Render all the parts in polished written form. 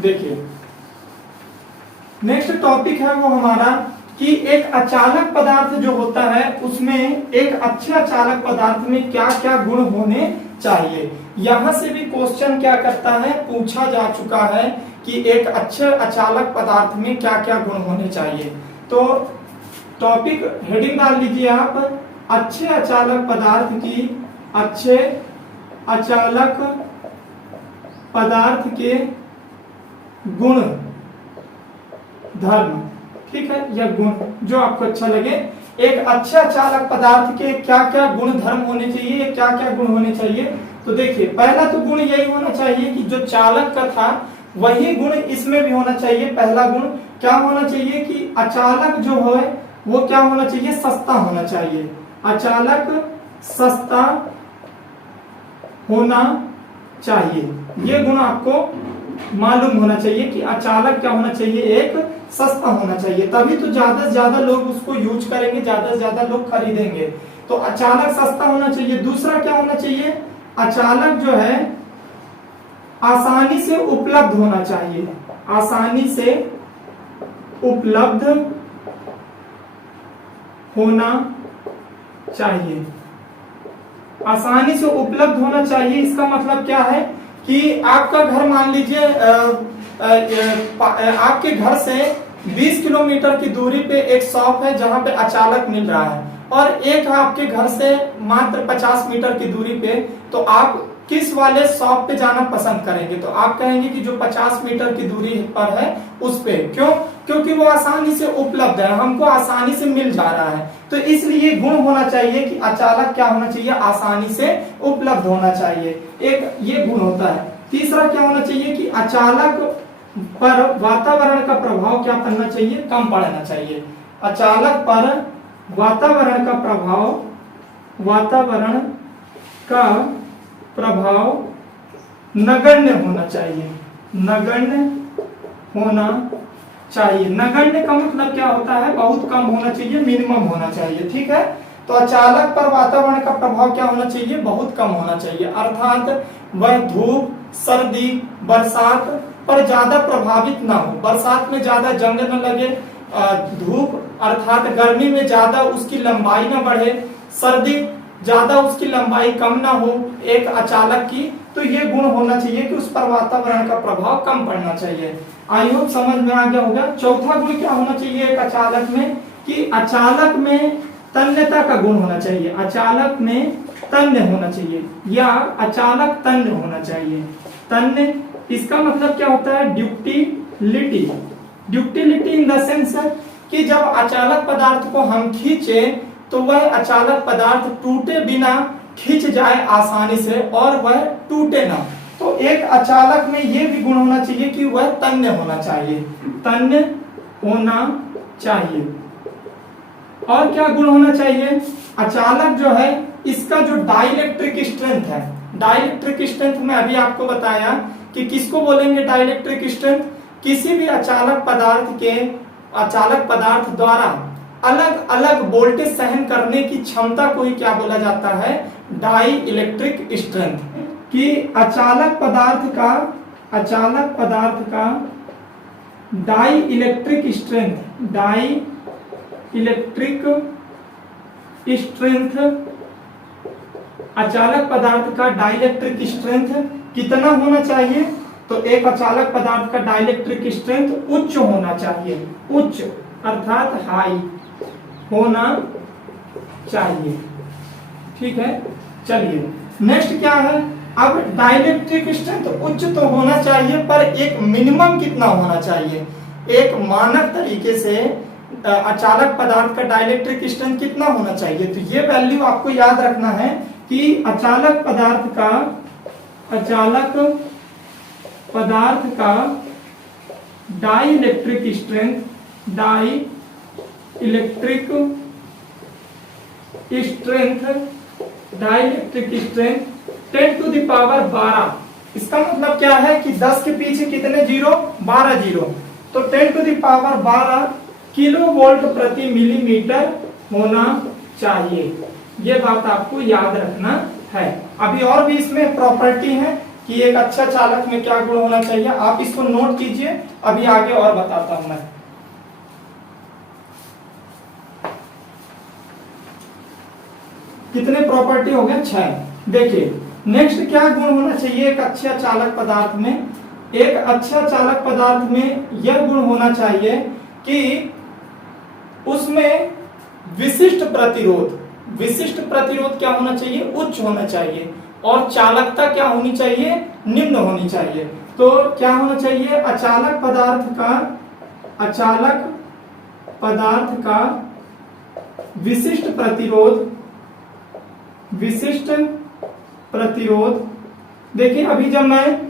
देखिए next topic है वो हमारा कि एक अचालक पदार्थ जो होता है उसमें एक अच्छे अचालक पदार्थ में क्या क्या गुण होने चाहिए। यहां से भी क्वेश्चन क्या करता है, पूछा जा चुका है कि एक अच्छे अचालक पदार्थ में क्या क्या गुण होने चाहिए। तो टॉपिक हेडिंग डाल लीजिए आप, अच्छे अचालक पदार्थ की, अच्छे अचालक पदार्थ के गुण धर्म, ठीक है, या गुण जो आपको अच्छा लगे। एक अच्छे अचालक पदार्थ के क्या क्या गुण धर्म होने चाहिए, क्या क्या गुण होने चाहिए। तो देखिए पहला तो गुण यही होना चाहिए कि जो चालक का था वही गुण इसमें भी होना चाहिए। पहला गुण क्या होना चाहिए कि अचालक जो है वो क्या होना चाहिए, सस्ता होना चाहिए। अचालक सस्ता होना चाहिए, ये गुण आपको मालूम होना चाहिए कि अचालक क्या होना चाहिए, एक सस्ता होना चाहिए, तभी तो ज्यादा से ज्यादा लोग उसको यूज करेंगे, ज्यादा से ज्यादा लोग खरीदेंगे। तो अचालक सस्ता होना चाहिए। दूसरा क्या होना चाहिए, अचालक जो है आसानी से उपलब्ध होना चाहिए, आसानी से उपलब्ध होना चाहिए। आसानी से उपलब्ध होना चाहिए इसका मतलब क्या है कि आपका घर मान लीजिए आपके घर से 20 किलोमीटर की दूरी पे एक शॉप है जहां पे अचालक मिल रहा है, और एक है आपके घर से मात्र 50 मीटर की दूरी पे। तो आप किस वाले शॉप पे जाना पसंद करेंगे? तो आप कहेंगे कि जो 50 मीटर की दूरी पर है उस पे। क्यों? क्योंकि वो आसानी से उपलब्ध है, हमको आसानी से मिल जा रहा है। तो इसलिए गुण होना चाहिए कि अचालक क्या होना चाहिए, आसानी से उपलब्ध होना चाहिए, एक ये गुण होता है। तीसरा क्या होना चाहिए कि अचालक पर वातावरण का प्रभाव क्या पड़ना चाहिए, कम पड़ना चाहिए। अचालक पर वातावरण का प्रभाव, वातावरण का प्रभाव नगण्य होना चाहिए, नगण्य होना चाहिए। नगण्य का मतलब क्या होता है, बहुत कम होना चाहिए, मिनिमम होना चाहिए, ठीक है। तो अचालक पर वातावरण का प्रभाव क्या होना चाहिए, बहुत कम होना चाहिए, अर्थात वह धूप, सर्दी, बरसात पर ज्यादा प्रभावित ना हो। बरसात में ज्यादा जंग न लगे, धूप अर्थात गर्मी में ज्यादा उसकी लंबाई न बढ़े, सर्दी ज्यादा उसकी लंबाई कम ना हो एक अचालक की। तो ये गुण होना चाहिए कि उस पर वातावरण का प्रभाव कम पड़ना चाहिए। आई होप समझ में आ गया होगा। चौथा गुण क्या होना चाहिए एक अचालक में कि अचालक में तन्यता का गुण होना चाहिए, अचालक में तन्य होना चाहिए या अचालक तन्य होना चाहिए। तन्य इसका मतलब क्या होता है, ड्यूक्टिलिटी। ड्यूक्टिलिटी इन द सेंस कि जब अचालक पदार्थ को हम खींचे तो वह अचालक पदार्थ टूटे बिना खींच जाए आसानी से और वह टूटे ना। तो एक अचालक में यह भी गुण होना चाहिए कि वह तन्य होना चाहिए, तन्य होना चाहिए। और क्या गुण होना चाहिए, अचालक जो है इसका जो डाइलेक्ट्रिक स्ट्रेंथ है, डाइलेक्ट्रिक स्ट्रेंथ में अभी आपको बताया कि किसको बोलेंगे डाइलेक्ट्रिक स्ट्रेंथ, किसी भी अचालक पदार्थ के, अचालक पदार्थ द्वारा अलग अलग वोल्टेज सहन करने की क्षमता को ही क्या बोला जाता है, डाई इलेक्ट्रिक स्ट्रेंथ। कि अचालक पदार्थ का, अचालक पदार्थ का dielectric strength, dielectric strength, अचालक पदार्थ का डाइलेक्ट्रिक स्ट्रेंथ कितना होना चाहिए? तो एक अचालक पदार्थ का डाइलेक्ट्रिक स्ट्रेंथ उच्च होना चाहिए, उच्च अर्थात हाई होना चाहिए, ठीक है। चलिए नेक्स्ट क्या है, अब डाइलेक्ट्रिक स्ट्रेंथ उच्च तो होना चाहिए पर एक मिनिमम कितना होना चाहिए, एक मानक तरीके से अचालक पदार्थ का डाइलेक्ट्रिक स्ट्रेंथ कितना होना चाहिए। तो ये वैल्यू आपको याद रखना है कि अचालक पदार्थ का, अचालक पदार्थ का dielectric strength, dielectric strength, dielectric strength 10 to the power 12। इसका मतलब क्या है कि 10 के पीछे कितने जीरो, 12 जीरो। तो 10 to the power 12 kilo volt प्रति मिलीमीटर होना चाहिए। ये बात आपको याद रखना है। अभी और भी इसमें प्रॉपर्टी है, कि एक अच्छा चालक में क्या गुण होना चाहिए, आप इसको नोट कीजिए, अभी आगे और बताता हूं मैं। कितने प्रॉपर्टी हो गए, 6। देखिए नेक्स्ट क्या गुण होना चाहिए एक अच्छे चालक पदार्थ में। एक अच्छा चालक पदार्थ में यह गुण होना चाहिए कि उसमें विशिष्ट प्रतिरोध, विशिष्ट प्रतिरोध क्या होना चाहिए, उच्च होना चाहिए, और चालकता क्या होनी चाहिए, निम्न होनी चाहिए। तो क्या होना चाहिए, अचालक पदार्थ का विशिष्ट प्रतिरोध। देखिए अभी जब मैं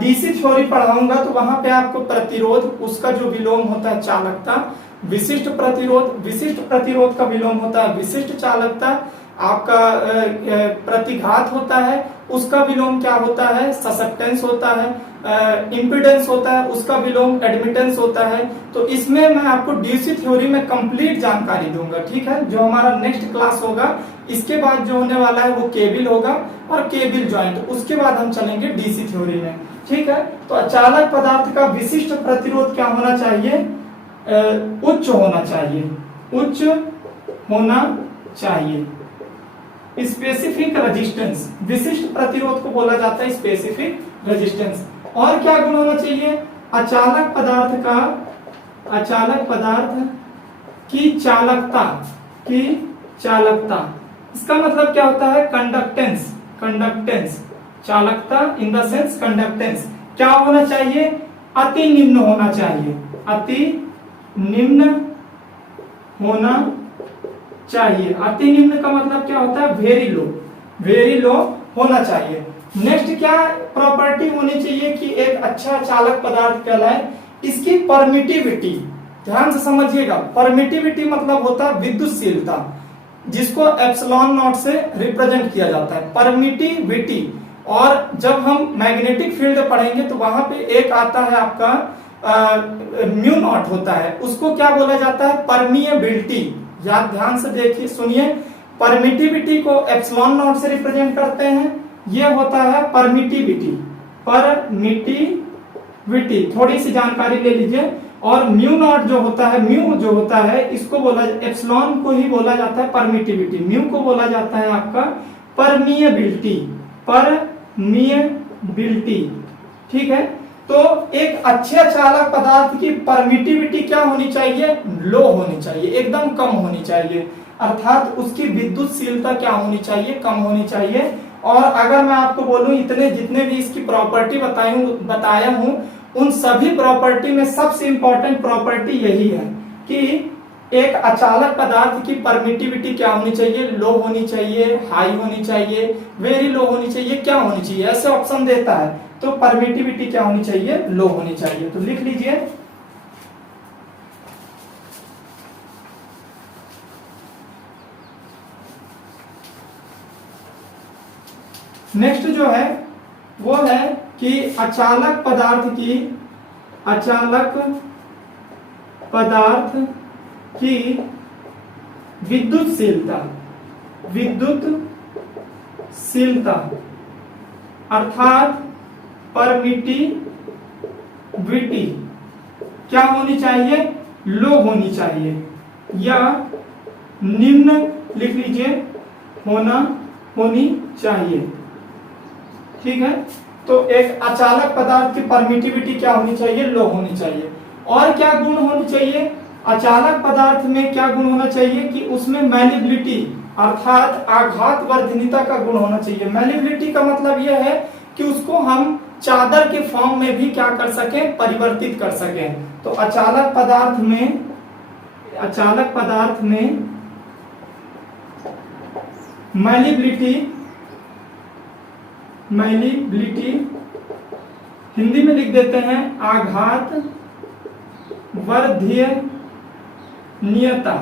डीसी थ्योरी पढ़ाऊंगा तो वहां पे आपको प्रतिरोध, उसका जो विलोम होता है चालकता, विशिष्ट प्रतिरोध का विलोम होता है विशिष्ट चालकता, आपका प्रतिघात होता है, उसका विलोम क्या होता है, ससेप्टेंस होता है, इम्पीडेंस होता है, उसका विलोम एडमिटेंस होता है। तो इसमें मैं आपको डीसी थ्योरी में कंप्लीट जानकारी दूंगा, ठीक है। जो हमारा नेक्स्ट क्लास होगा इसके बाद जो होने वाला है वो केबिल होगा और केबिल जॉइंट, उसके बाद हम चलेंगे डीसी थ्योरी में, ठीक है। तो अचालक पदार्थ का विशिष्ट प्रतिरोध क्या होना चाहिए, उच्च होना चाहिए, उच्च होना चाहिए। स्पेसिफिक रेजिस्टेंस, विशिष्ट प्रतिरोध को बोला जाता है स्पेसिफिक रेजिस्टेंस। और क्या गुण होना चाहिए, अचालक पदार्थ की चालकता, इसका मतलब क्या होता है, कंडक्टेंस, चालकता इन द सेंस कंडक्टेंस क्या होना चाहिए, अति निम्न होना चाहिए, अति निम्न होना चाहिए। अति निम्न का मतलब क्या होता है, वेरी लो होना चाहिए। नेक्स्ट क्या प्रॉपर्टी होनी चाहिए कि एक अच्छा चालक पदार्थ कहलाए, इसकी परमिटिविटी, ध्यान से समझिएगा। परमिटिविटी मतलब होता है विद्युतशीलता, जिसको एप्सिलॉन नॉट से रिप्रेजेंट किया जाता है, परमिटिविटी। और जब हम मैग्नेटिक फील्ड पढ़ेंगे तो वहां पे एक आता है आपका म्यू नॉट होता है, उसको क्या बोला जाता है, परमिएबिलिटी। याद ध्यान से देखिए सुनिए, परमिटिविटी को एप्सिलॉन नॉट से रिप्रेजेंट करते हैं, ये होता है परमिटिविटी, थोड़ी सी जानकारी ले लीजिए। और म्यू नॉट जो होता है, इसको बोला, एप्सिलॉन को ही बोला जाता है परमिटिविटी, म्यू को बोला जाता है आपका परमिएबिलिटी, ठीक है। तो एक अच्छे चालक पदार्थ की परमिटिविटी क्या होनी चाहिए, लो होनी चाहिए, एकदम कम होनी चाहिए, अर्थात उसकी विद्युतशीलता क्या होनी चाहिए, कम होनी चाहिए। और अगर मैं आपको बोलूं इतने जितने भी इसकी प्रॉपर्टी बताया हूं, उन सभी प्रॉपर्टी में सबसे इंपॉर्टेंट प्रॉपर्टी यही है कि एक अचालक पदार्थ की परमिटिविटी क्या होनी चाहिए, लो होनी चाहिए, हाई होनी चाहिए, वेरी लो होनी चाहिए, क्या होनी चाहिए, ऐसे ऑप्शन देता है। तो परमिटिविटी क्या होनी चाहिए, लो होनी चाहिए। तो लिख लीजिए, नेक्स्ट जो है वो है कि अचालक पदार्थ की विद्युतशीलता अर्थात परमिटिविटी क्या होनी चाहिए, लो होनी चाहिए, या निम्न लिख लीजिए, होनी चाहिए, ठीक है। तो एक अचालक पदार्थ की परमिटिविटी क्या होनी चाहिए, लो होनी चाहिए। और क्या गुण होनी चाहिए, अचालक पदार्थ में क्या गुण होना चाहिए कि उसमें मैलिबिलिटी अर्थात आघात वर्धनीयता का गुण होना चाहिए। मैलिबिलिटी का मतलब यह है कि उसको हम चादर के फॉर्म में भी क्या कर सकें, परिवर्तित कर सकें। तो अचालक पदार्थ में मैलिबिलिटी हिंदी में लिख देते हैं आघात वर्धनीयता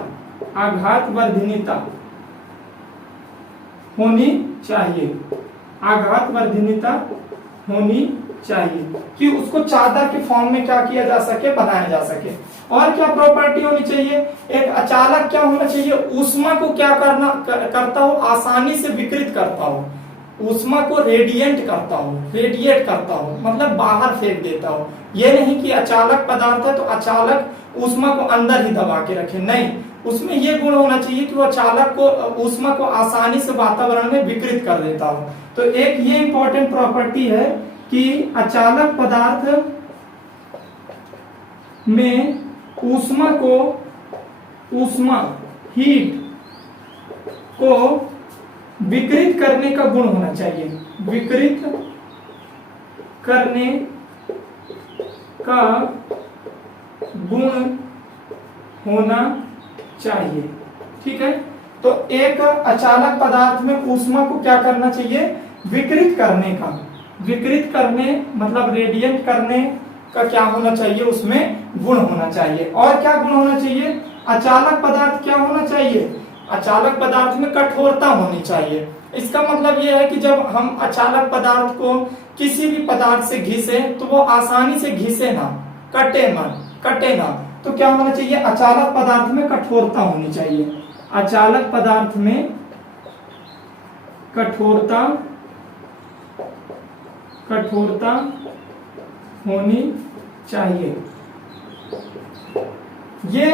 होनी चाहिए, आघात वर्धनीयता होनी चाहिए कि उसको चादर के फॉर्म में क्या किया जा सके, बनाया जा सके। और क्या प्रॉपर्टी होनी चाहिए, एक अचालक क्या होना चाहिए, ऊष्मा को क्या करता हो, आसानी से विकृत करता हो। ऊष्मा को रेडिएट करता हो, मतलब बाहर फेंक देता हो। ये नहीं कि अचालक पदार्थ है तो अचालक ऊष्मा को अंदर ही दबा के रखे, नहीं, उसमें ये गुण होना चाहिए कि वो अचालक को ऊष्मा को आसानी से वातावरण में विकृत कर देता हो। तो एक ये इंपॉर्टेंट प्रॉपर्टी है कि अचालक पदार्थ में हीट को विकृत करने का गुण होना चाहिए, विकृत करने का गुण होना चाहिए। ठीक है, तो एक अचालक पदार्थ में ऊष्मा को क्या करना चाहिए, विकृत करने मतलब रेडिएट करने का क्या होना चाहिए, उसमें गुण होना चाहिए। और क्या गुण होना चाहिए, अचालक पदार्थ क्या होना चाहिए, अचालक पदार्थ में कठोरता होनी चाहिए। इसका मतलब यह है कि जब हम अचालक पदार्थ को किसी भी पदार्थ से घिसे तो वो आसानी से घिसे ना, कटे ना। तो क्या होना चाहिए, अचालक पदार्थ में कठोरता होनी चाहिए, अचालक पदार्थ में कठोरता होनी चाहिए। ये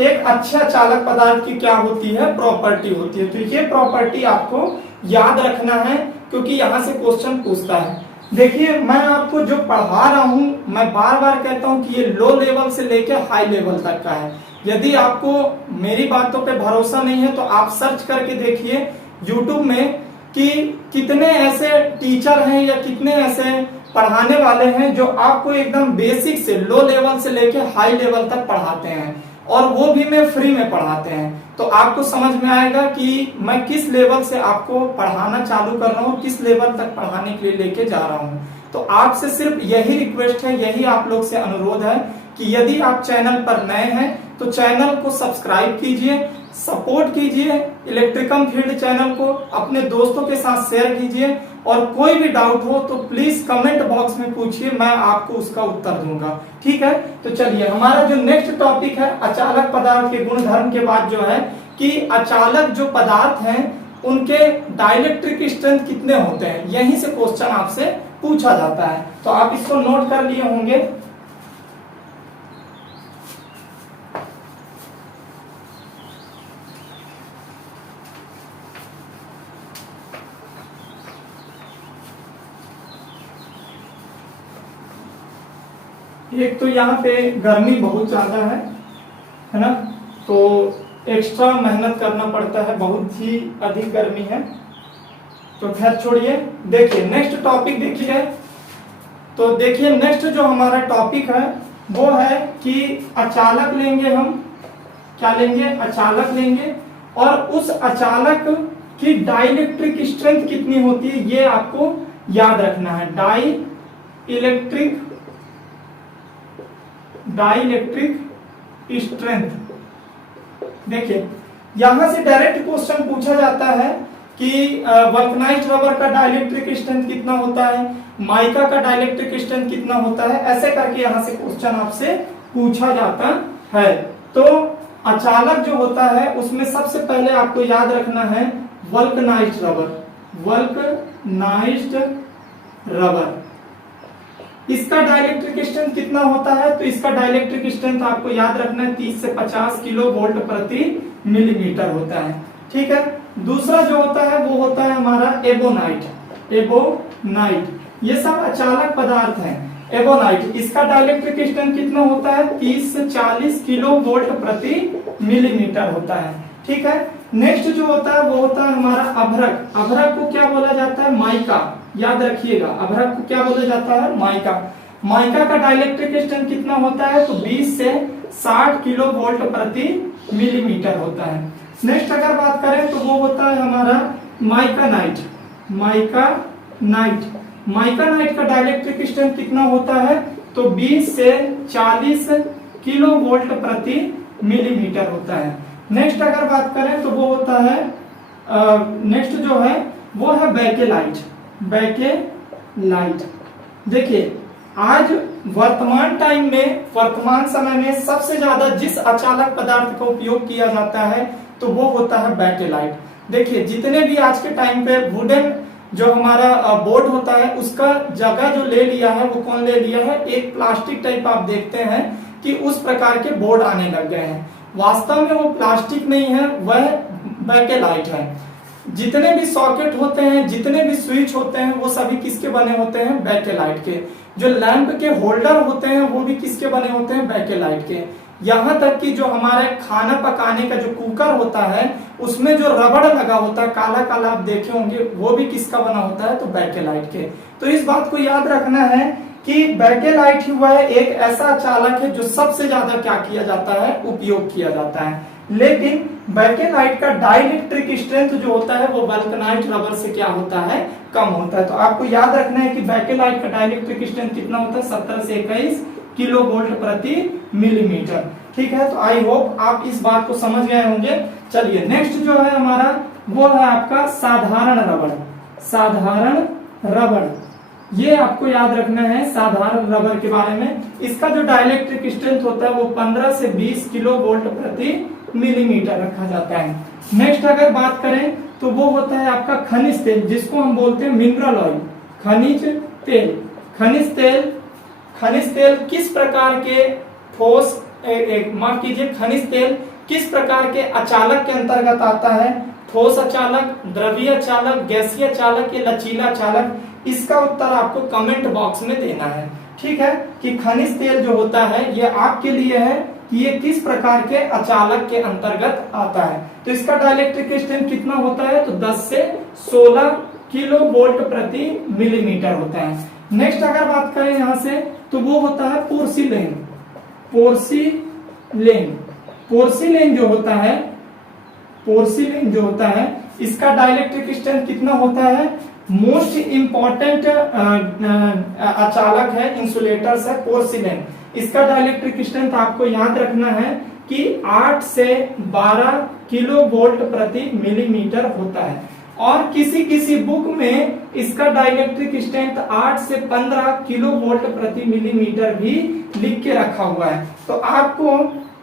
एक अच्छा चालक पदार्थ की क्या होती है, प्रॉपर्टी होती है। तो ये प्रॉपर्टी आपको याद रखना है क्योंकि यहां से क्वेश्चन पूछता है। देखिए, मैं आपको जो पढ़ा रहा हूं, मैं बार बार कहता हूं कि ये लो लेवल से लेकर हाई लेवल तक का है। यदि आपको मेरी बातों पे भरोसा नहीं है तो आप सर्च करके देखिए YouTube में कि कितने ऐसे टीचर हैं या कितने ऐसे पढ़ाने वाले हैं जो आपको एकदम बेसिक से लो लेवल से लेकर हाई लेवल तक पढ़ाते हैं, और वो भी मैं फ्री में पढ़ाते हैं। तो आपको समझ में आएगा कि मैं किस लेवल से आपको पढ़ाना चालू कर रहा हूँ, किस लेवल तक पढ़ाने के लिए लेके जा रहा हूँ। तो आपसे सिर्फ यही रिक्वेस्ट है, यही आप लोग से अनुरोध है कि यदि आप चैनल पर नए हैं तो चैनल को सब्सक्राइब कीजिए, सपोर्ट कीजिए इलेक्ट्रिकल फील्ड चैनल को, अपने दोस्तों के साथ शेयर कीजिए, और कोई भी डाउट हो तो प्लीज कमेंट बॉक्स में पूछिए, मैं आपको उसका उत्तर दूंगा। ठीक है, तो चलिए हमारा जो नेक्स्ट टॉपिक है अचालक पदार्थ के गुणधर्म के बाद जो है कि अचालक जो पदार्थ हैं उनके डाइलेक्ट्रिक स्ट्रेंथ कितने होते हैं, यहीं से क्वेश्चन आपसे पूछा जाता है। तो आप इसको नोट कर लिए होंगे। एक तो यहाँ पे गर्मी बहुत ज्यादा है ना, तो एक्स्ट्रा मेहनत करना पड़ता है, बहुत ही अधिक गर्मी है। तो खैर छोड़िए, देखिए नेक्स्ट टॉपिक देखिए। तो देखिए नेक्स्ट जो हमारा टॉपिक है वो है कि अचालक लेंगे हम, क्या लेंगे, अचालक लेंगे, और उस अचालक की डाइलेक्ट्रिक स्ट्रेंथ कितनी होती है ये आपको याद रखना है। Dielectric strength. देखिए यहां से डायरेक्ट क्वेश्चन पूछा जाता है कि वल्कनाइज्ड रबर का डाइलेक्ट्रिक स्ट्रेंथ कितना होता है, माइका का डाइलेक्ट्रिक स्ट्रेंथ कितना होता है, ऐसे करके यहां से क्वेश्चन आपसे पूछा जाता है। तो अचालक जो होता है उसमें सबसे पहले आपको याद रखना है वल्कनाइज्ड रबर, इसका डाइलेक्ट्रिक स्ट्रेंथ कितना होता है, तो इसका डाइलेक्ट्रिक स्ट्रेंथ आपको याद रखना है 30 से 50 किलो वोल्ट प्रति मिलीमीटर होता है। ठीक है, दूसरा जो होता है वो होता है हमारा एबोनाइट। ये सब अचालक पदार्थ हैं। एबोनाइट, इसका डाइलेक्ट्रिक स्ट्रेंथ कितना होता है, 30 से 40 किलो वोल्ट प्रति मिलीमीटर होता है। ठीक है, नेक्स्ट जो होता है वो होता है हमारा अभ्रक। अभ्रक को क्या बोला जाता है, माइका, याद रखिएगा, अभ्रक को क्या बोला जाता है, माइका। माइका का डाइलेक्ट्रिक स्ट्रेंथ कितना होता है, तो 20 से 60 किलो वोल्ट प्रति मिलीमीटर होता है। नेक्स्ट अगर बात करें तो वो होता है हमारा माइकानाइट। माइकानाइट का डाइलेक्ट्रिक स्ट्रेंथ कितना होता है, तो 20 से 40 किलो वोल्ट प्रति मिलीमीटर होता है। नेक्स्ट अगर बात करें तो वो होता है नेक्स्ट जो है वो है बैकेलाइट। देखिए आज वर्तमान टाइम में, वर्तमान समय में सबसे ज्यादा जिस अचालक पदार्थ का उपयोग किया जाता है तो वो होता है बैकेलाइट। देखिए जितने भी आज के टाइम पे वुडन जो हमारा बोर्ड होता है उसका जगह जो ले लिया है वो कौन ले लिया है, एक प्लास्टिक टाइप आप देखते हैं कि उस प्रकार के बोर्ड आने लग गए हैं। वास्तव में वो प्लास्टिक नहीं है, वह बैकेलाइट है। जितने भी सॉकेट होते हैं, जितने भी स्विच होते हैं, वो सभी किसके बने होते हैं, बैकेलाइट के। जो लैंप के होल्डर होते हैं वो भी किसके बने होते हैं, बैकेलाइट के। यहाँ तक कि जो हमारे खाना पकाने का जो कुकर होता है उसमें जो रबड़ लगा होता है काला काला आप देखे होंगे, वो भी किसका बना होता है, तो बैकेलाइट के। तो इस बात को याद रखना है कि बैकेलाइट ही वह एक ऐसा चालक है जो सबसे ज्यादा क्या किया जाता है, उपयोग किया जाता है। लेकिन बैकेलाइट का डाइलेक्ट्रिक स्ट्रेंथ जो होता है वो वल्कनाइट रबर से क्या होता है, कम होता है। तो आपको याद रखना है कि बैकेलाइट का डाइलेक्ट्रिक स्ट्रेंथ कितना होता है, 17 से 21 किलो वोल्ट प्रति मिलीमीटर। ठीक है, तो आई होप आप इस बात को समझ गए होंगे। चलिए नेक्स्ट जो है हमारा वो है आपका साधारण रबड़। साधारण रबड़, ये आपको याद रखना है साधारण रबर के बारे में। इसका जो डाइलेक्ट्रिक स्ट्रेंथ होता है वो 15 से 20 किलो वोल्ट प्रति मिलीमीटर रखा जाता है। नेक्स्ट अगर बात करें तो वो होता है आपका खनिज तेल, जिसको हम बोलते हैं मिनरल ऑयल, खनिज तेल। खनिज तेल किस प्रकार के ठोस, माफ कीजिए, खनिज तेल किस प्रकार के अचालक के अंतर्गत आता है, ठोस अचालक, द्रवीय अचालक, गैसीय अचालक या लचीला अचालक? इसका उत्तर आपको कमेंट बॉक्स में देना है। ठीक है, कि खनिज तेल जो होता है ये आपके लिए है कि ये किस प्रकार के अचालक के अंतर्गत आता है। तो इसका डाइलेक्ट्रिक स्ट्रेंथ कितना होता है, तो 10 से 16 किलो वोल्ट प्रति मिलीमीटर होता है। नेक्स्ट अगर बात करें यहां से तो वो होता है पोर्सिलेन। पोर्सिलेन जो होता है इसका डाइलेक्ट्रिक स्ट्रेंथ कितना होता है, मोस्ट इंपॉर्टेंट अचालक है, इंसुलेटर्स है पोर्सिलेन। इसका डाइलेक्ट्रिक स्ट्रेंथ आपको याद रखना है कि 8 से 12 किलो वोल्ट प्रति मिलीमीटर होता है। और किसी किसी बुक में इसका डाइलेक्ट्रिक स्ट्रेंथ 8 से 15 किलो वोल्ट प्रति मिलीमीटर भी लिख के रखा हुआ है। तो आपको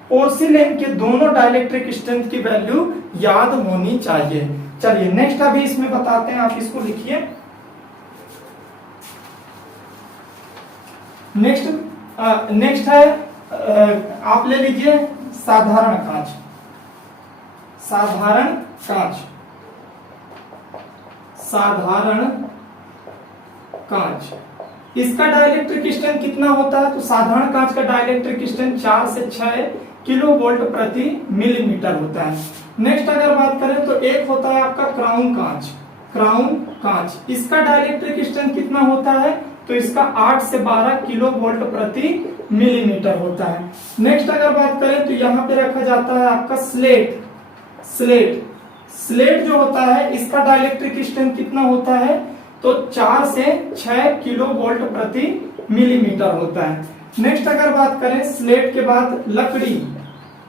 पोर्सिलेन के दोनों डाइलेक्ट्रिक स्ट्रेंथ की वैल्यू याद होनी चाहिए। चलिए नेक्स्ट अभी इसमें बताते हैं, आप इसको लिखिए। नेक्स्ट है आप ले लीजिए साधारण कांच। इसका डाइलेक्ट्रिक स्ट्रेंथ कितना होता है, तो साधारण कांच का डाइलेक्ट्रिक स्ट्रेंथ 4 से 6 किलो वोल्ट प्रति मिलीमीटर होता है। नेक्स्ट अगर बात करें तो एक होता है आपका क्राउन कांच। इसका डाइलेक्ट्रिक स्ट्रेंथ कितना होता है, तो इसका 8 से 12 किलो वोल्ट प्रति मिलीमीटर होता है। नेक्स्ट अगर बात करें तो यहाँ पे रखा जाता है आपका स्लेट जो होता है इसका डाइलेक्ट्रिक स्ट्रेंथ कितना होता है, तो 4 से 6 किलो वोल्ट प्रति मिलीमीटर होता है। नेक्स्ट अगर बात करें स्लेट के बाद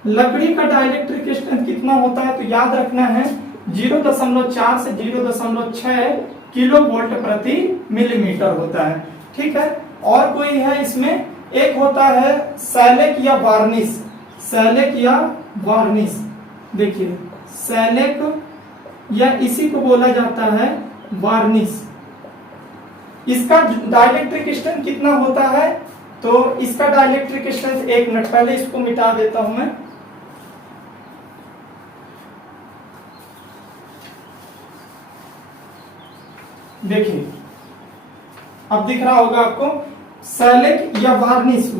लकड़ी का डाइलेक्ट्रिक स्ट्रेंथ कितना होता है, तो याद रखना है 0.4 से 0.6 किलो वोल्ट प्रति मिलीमीटर होता है। ठीक है, और कोई है इसमें, एक होता है सैलेक या वार्निश। देखिए सैलेक या इसी को बोला जाता है वार्निश। इसका डाइलेक्ट्रिक स्ट्रेंथ कितना होता है, तो इसका डाइलेक्ट्रिक स्ट्रेंथ, एक मिनट पहले इसको मिटा देता हूं मैं। देखिए अब दिख रहा होगा आपको, सैलेक या वार्निश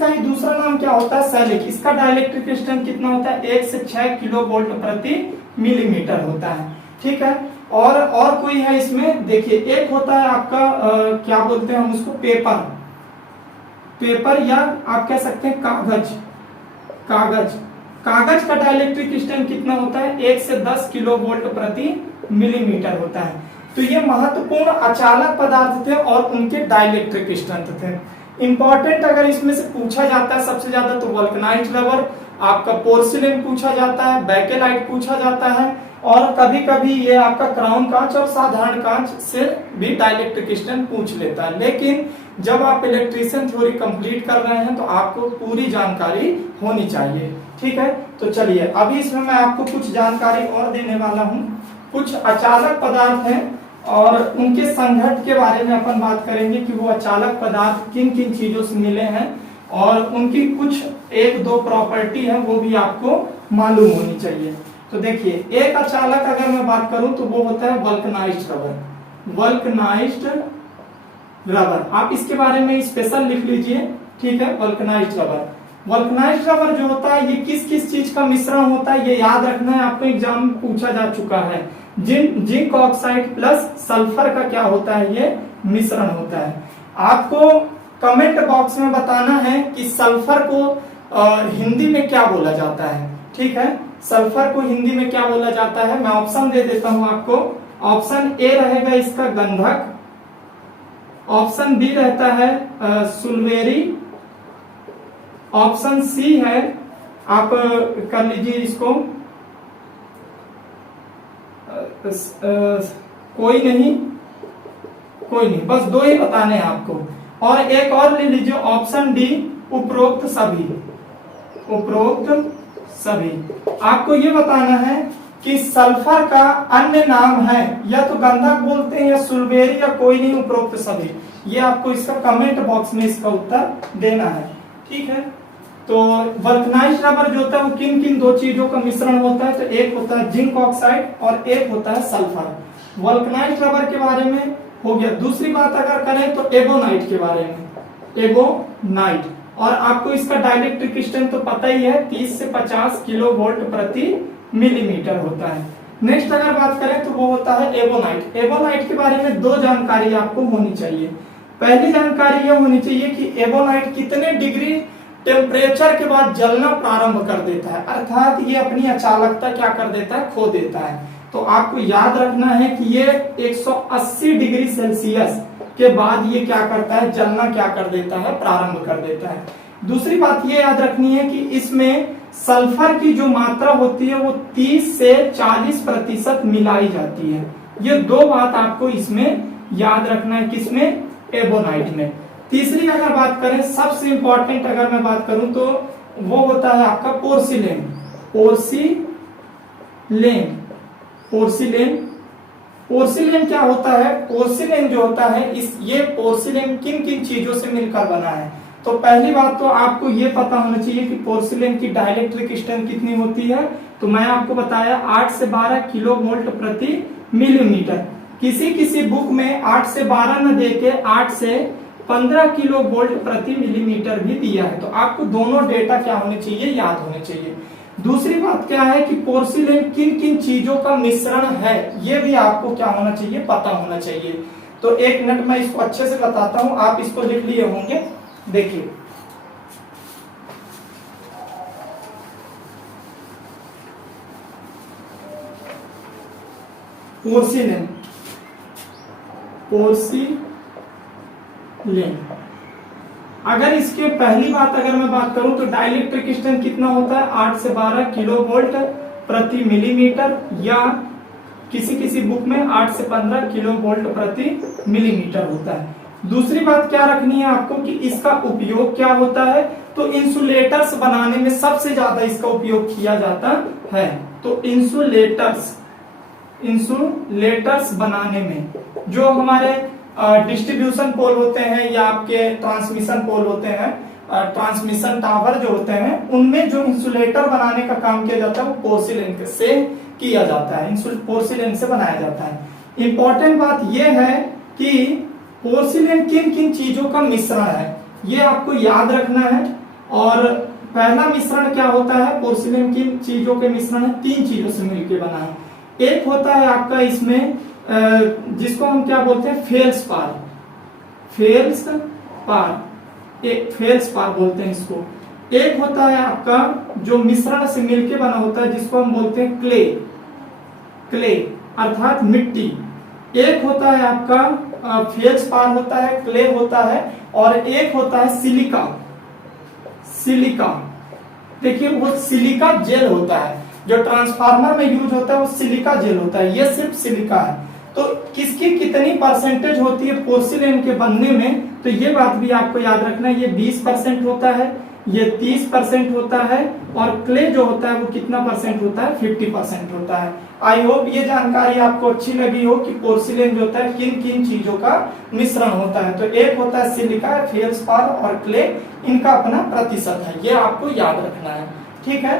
का ही दूसरा नाम क्या होता है, सैलेक। इसका डाइलेक्ट्रिक स्ट्रेंथ कितना होता है, 1 से 6 किलो वोल्ट प्रति मिलीमीटर होता है। ठीक है, और कोई है इसमें, देखिए एक होता है आपका क्या बोलते हैं हम उसको, पेपर या आप कह सकते हैं कागज का डाइलेक्ट्रिक स्ट्रेंथ कितना होता है, 1 से 10 किलो वोल्ट प्रति मिलीमीटर होता है। तो ये महत्वपूर्ण अचालक पदार्थ थे और उनके डाइलेक्ट्रिक स्ट्रेंथ थे। इंपॉर्टेंट अगर इसमें से पूछा जाता है सबसे ज्यादा तो वल्कनाइट रबर, आपका पोर्सिलेन पूछा जाता है, बैकेलाइट पूछा जाता है, और कभी कभी ये आपका क्राउन कांच और साधारण कांच से भी डाइलेक्ट्रिक स्ट्रेंथ पूछ लेता है। लेकिन जब आप इलेक्ट्रिशियन थ्योरी कंप्लीट कर रहे हैं तो आपको पूरी जानकारी होनी चाहिए। ठीक है, तो चलिए अभी इसमें मैं आपको कुछ जानकारी और देने वाला हूँ। कुछ अचालक पदार्थ हैं और उनके संघट के बारे में अपन बात करेंगे कि वो अचालक पदार्थ किन किन चीजों से मिले हैं और उनकी कुछ एक दो प्रॉपर्टी है वो भी आपको मालूम होनी चाहिए। तो देखिए, एक अचालक अगर मैं बात करूं तो वो होता है वल्कनाइज्ड रबर। वल्कनाइज्ड रबर, आप इसके बारे में स्पेशल लिख लीजिए, ठीक है। वल्कनाइज्ड रबर, वल्कनाइज्ड रबर जो होता है ये किस किस चीज का मिश्रण होता है ये याद रखना है, आपको एग्जाम में पूछा जा चुका है। जिंक ऑक्साइड प्लस सल्फर का क्या होता है, ये मिश्रण होता है। आपको कमेंट बॉक्स में बताना है कि सल्फर को हिंदी में क्या बोला जाता है, ठीक है। सल्फर को हिंदी में क्या बोला जाता है, मैं ऑप्शन दे देता हूं आपको। ऑप्शन ए रहेगा इसका गंधक, ऑप्शन बी रहता है सुलवेरी, ऑप्शन सी है, आप कर लीजिए इसको कोई नहीं, बस दो ही बताने हैं आपको। और एक और ले लीजिए ऑप्शन डी, उपरोक्त सभी। उपरोक्त सभी, आपको ये बताना है कि सल्फर का अन्य नाम है, या तो गंधक बोलते हैं या सुलवेरी या कोई नहीं, उपरोक्त सभी। ये आपको इसका कमेंट बॉक्स में इसका उत्तर देना है, ठीक है। तो वल्कनाइज्ड रबर जो होता है वो किन किन दो चीजों का मिश्रण होता है, तो एक होता है जिंक ऑक्साइड और एक होता है सल्फर। वल्कनाइज्ड रबर के बारे में हो गया। दूसरी बात अगर करें तो एबोनाइट के बारे में, एबोनाइट, और आपको इसका डाइलेक्ट्रिक स्ट्रेंथ तो पता ही है, 30 से 50 किलो वोल्ट प्रति मिलीमीटर होता है। नेक्स्ट अगर बात करें तो वो होता है एबोनाइट। एबोनाइट के बारे में दो जानकारी आपको होनी चाहिए। पहली जानकारी यह होनी चाहिए कि एबोनाइट कितने डिग्री टेम्परेचर के बाद जलना प्रारंभ कर देता है, अर्थात ये अपनी अचालकता क्या कर देता है, खो देता है। तो आपको याद रखना है कि ये 180 डिग्री सेल्सियस के बाद ये क्या करता है, जलना क्या कर देता है, प्रारंभ कर देता है। दूसरी बात ये याद रखनी है कि इसमें सल्फर की जो मात्रा होती है वो 30 से 40% मिलाई जाती है। ये दो बात आपको इसमें याद रखना है, किसमें, एबोनाइट में। तीसरी अगर बात करें, सबसे इंपॉर्टेंट अगर मैं बात करूं तो वो होता है आपका पोर्सिलेन। पोर्सिलेन क्या होता है, पोर्सिलेन जो होता है ये पोर्सिलेन किन किन चीजों से मिलकर बना है। तो पहली बात तो आपको ये पता होना चाहिए कि पोर्सिलेन की डाइलेक्ट्रिक स्ट्रेंथ कितनी होती है, तो मैं आपको बताया 8 से 12 किलो वोल्ट प्रति मिलीमीटर। किसी बुक में 8 से 12 न देके 8 से 15 किलो वोल्ट प्रति मिलीमीटर भी दिया है। तो आपको दोनों डेटा क्या होने चाहिए, याद होने चाहिए। दूसरी बात क्या है कि पोर्सिलेन किन किन चीजों का मिश्रण है, ये भी आपको क्या होना चाहिए, पता होना चाहिए। तो एक मिनट मैं इसको अच्छे से बताता हूं, आप इसको लिख लिए होंगे। देखिए, पोर्सिलेन अगर इसके पहली बात अगर मैं बात करूं तो डाइलेक्ट्रिक स्ट्रेंथ कितना होता है, 8 से 12 किलो वोल्ट प्रति मिलीमीटर, या किसी बुक में 8 से 15 किलो वोल्ट प्रति मिलीमीटर होता है। दूसरी बात क्या रखनी है आपको कि इसका उपयोग क्या होता है, तो इंसुलेटर्स बनाने में सबसे ज्यादा इसका उपयोग किया जाता है। तो इंसुलेटर्स बनाने में जो हमारे डिस्ट्रीब्यूशन पोल होते हैं या आपके ट्रांसमिशन पोल होते हैं, ट्रांसमिशन टावर जो होते हैं, उनमें जो इंसुलेटर बनाने का काम किया जाता है वो पोर्सिलेन से किया जाता है, पोर्सिलेन से बनाया जाता है। इंपॉर्टेंट बात यह है कि पोर्सिलेन किन किन चीजों का मिश्रण है, ये आपको याद रखना है। और पहला मिश्रण क्या होता है, पोर्सिलेन किन चीजों के मिश्रण है, 3 चीजों से मिलकर बना है। एक होता है आपका इसमें जिसको हम क्या बोलते हैं, फेल्सपार बोलते हैं इसको। एक होता है आपका जो मिश्रण से मिलके बना होता है जिसको हम बोलते हैं क्ले अर्थात मिट्टी। एक होता है आपका फेल्सपार होता है, क्ले होता है, और एक होता है सिलिका। देखिए, वो सिलिका जेल होता है, जो ट्रांसफार्मर में यूज होता है वो सिलिका जेल होता है, ये सिर्फ सिलिका है। तो किसकी कितनी परसेंटेज होती है पोर्सिलेन के बनने में, तो ये बात भी आपको याद रखना है। ये 20% होता है, ये 30% होता है, और क्ले जो होता है वो कितना परसेंट होता है, 50% होता है। आई होप ये जानकारी आपको अच्छी लगी हो कि पोर्सिलेन जो होता है किन किन चीजों का मिश्रण होता है। तो एक होता है सिलिका, फेल्सपार और क्ले, इनका अपना प्रतिशत है, ये आपको याद रखना है। ठीक है।